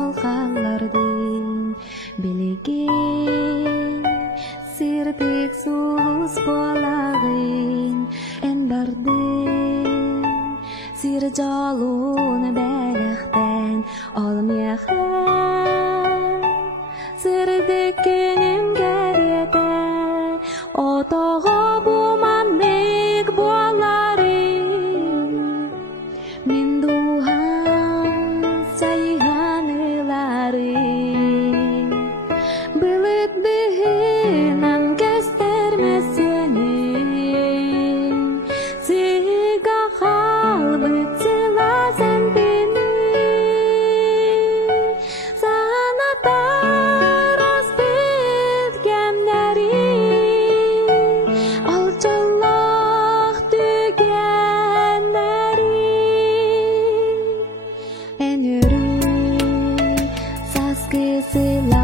ол қаллардың білеген сиртік сулус болағын ән бардың сир жалуын бәліқтен олмияхан сирдік кенім кәреті отоға бұмамбек боларын мен духан сайғаныларын біліп бігінен кестермесенен сиға қалбыт силазан бені санатар аспет кемнәрін алчалақ түгеннәрін әнүрі саскы сила